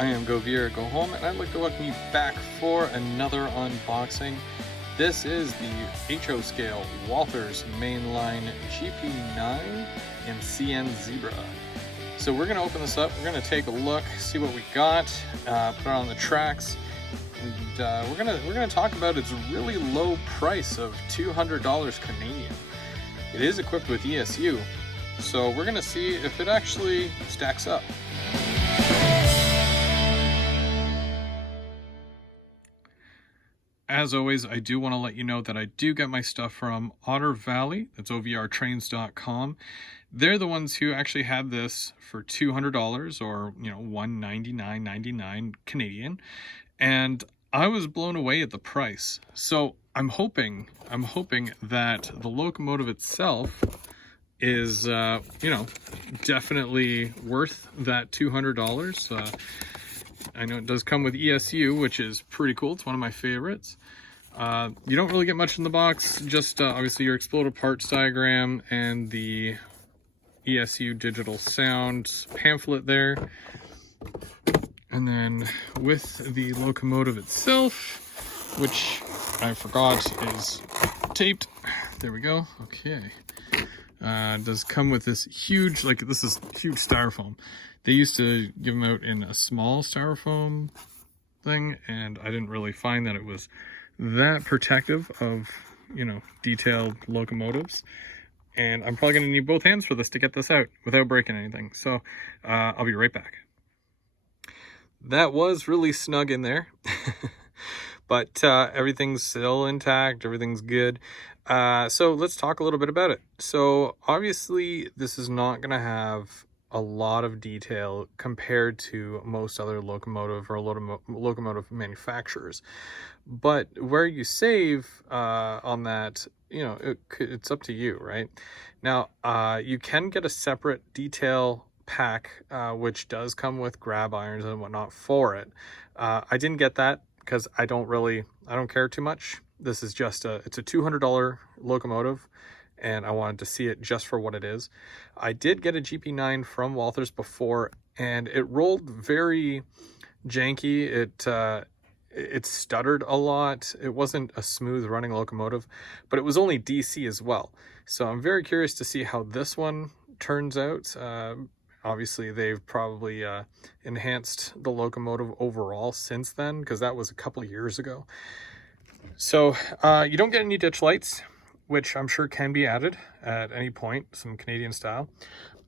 I am Go Veer, Go Home, and I'd like to welcome you back for another unboxing. This is the HO scale Walthers mainline GP9 in CN Zebra. So we're going to open this up, we're going to take a look, see what we got, put it on the tracks, and we're going to talk about its really low price of $200 Canadian. It is equipped with ESU, so we're going to see if it actually stacks up. As always, I do want to let you know that I do get my stuff from Otter Valley. That's OVRtrains.com. They're the ones who actually had this for $200 or, $199.99 Canadian. And I was blown away at the price. So I'm hoping that the locomotive itself is, definitely worth that $200. I know it does come with ESU, which is pretty cool. It's one of my favorites. You don't really get much in the box, just obviously your exploded parts diagram and the ESU digital sound pamphlet there. And then with the locomotive itself, which I forgot is taped. There we go. Okay. It does come with this huge, this is huge styrofoam. They used to give them out in a small styrofoam thing, and I didn't really find that it was that protective of, detailed locomotives. And I'm probably going to need both hands for this to get this out without breaking anything. So I'll be right back. That was really snug in there, but everything's still intact. Everything's good. So let's talk a little bit about it. So obviously this is not going to have a lot of detail compared to most other locomotive or locomotive manufacturers, but where you save on that, it's up to you, right? Now you can get a separate detail pack which does come with grab irons and whatnot for it. I didn't get that because I don't care too much. This is just it's a $200 locomotive, and I wanted to see it just for what it is. I did get a GP9 from Walthers before, and it rolled very janky. It stuttered a lot. It wasn't a smooth running locomotive, but it was only DC as well. So I'm very curious to see how this one turns out. Obviously, they've probably enhanced the locomotive overall since then, because that was a couple years ago. So you don't get any ditch lights, which I'm sure can be added at any point, some Canadian style.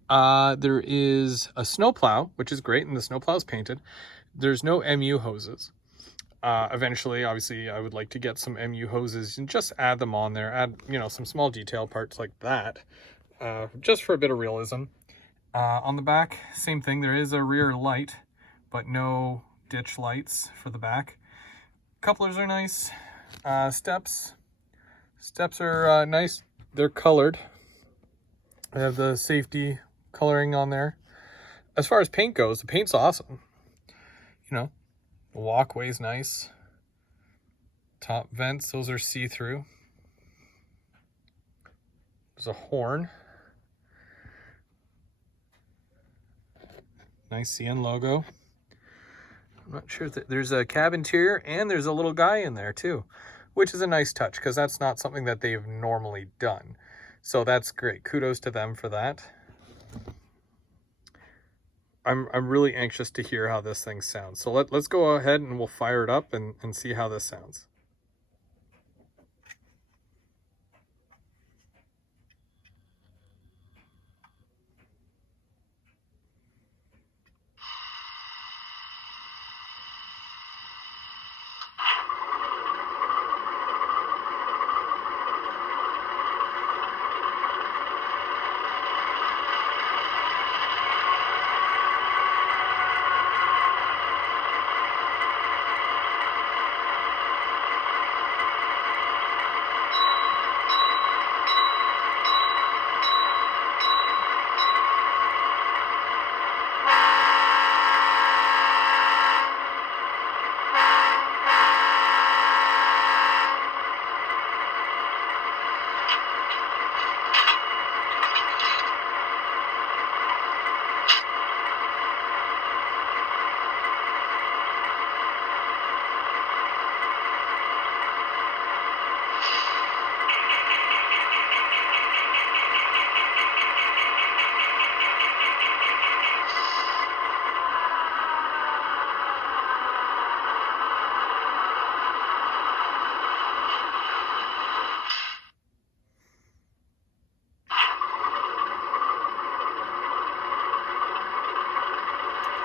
There is a snowplow, which is great, and the snowplow is painted. There's no MU hoses. Eventually, obviously, I would like to get some MU hoses and just add them on there, add, some small detail parts like that, just for a bit of realism. On the back, same thing. There is a rear light, but no ditch lights for the back. Couplers are nice. Steps are nice. They're colored. I have the safety coloring on there. As far as paint goes, the paint's awesome. The walkway's nice. Top vents, those are see-through. There's a horn. Nice CN logo. I'm not sure if there's a cab interior, and there's a little guy in there too, which is a nice touch because that's not something that they've normally done. So that's great. Kudos to them for that. I'm really anxious to hear how this thing sounds. So let's go ahead and we'll fire it up and see how this sounds.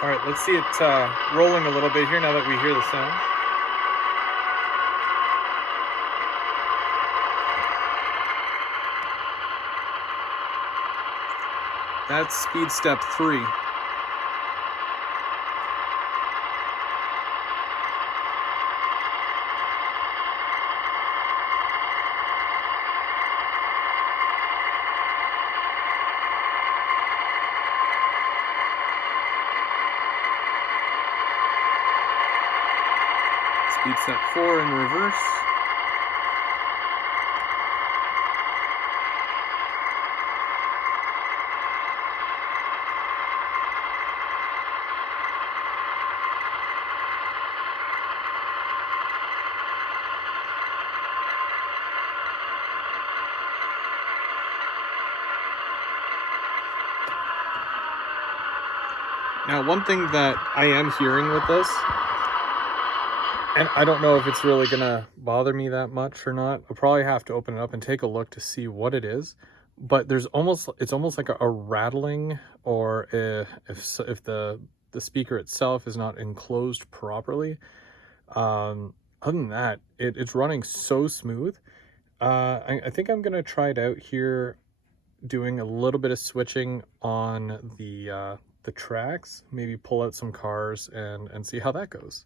All right, let's see it rolling a little bit here now that we hear the sound. That's speed step 3. Speed step 4 in reverse. Now, one thing that I am hearing with this, and I don't know if it's really gonna bother me that much or not. I'll probably have to open it up and take a look to see what it is. But it's almost like a rattling, or if the speaker itself is not enclosed properly. Other than that, it's running so smooth. I think I'm gonna try it out here, doing a little bit of switching on the tracks. Maybe pull out some cars and see how that goes.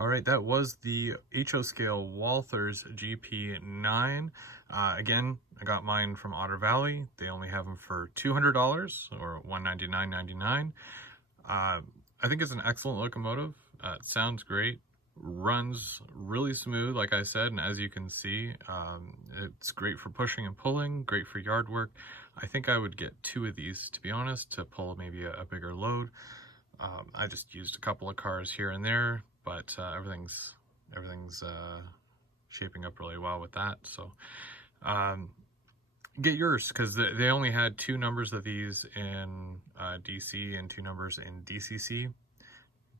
All right, that was the HO scale Walthers GP9. Again, I got mine from Otter Valley. They only have them for $200 or $199.99. I think it's an excellent locomotive. It sounds great, runs really smooth, like I said, and as you can see, it's great for pushing and pulling, great for yard work. I think I would get 2 of these, to be honest, to pull maybe a bigger load. I just used a couple of cars here and there, but everything's shaping up really well with that. So get yours, because they only had 2 numbers of these in DC and 2 numbers in DCC.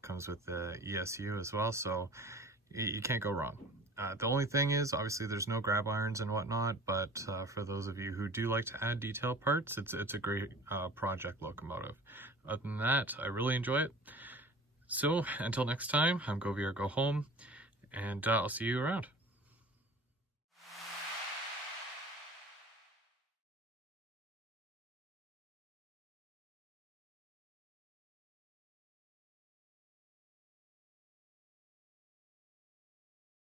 Comes with the ESU as well, so you can't go wrong. The only thing is, obviously there's no grab irons and whatnot, but for those of you who do like to add detail parts, it's a great project locomotive. Other than that, I really enjoy it. So until next time, I'm Go VR Go Home, and I'll see you around.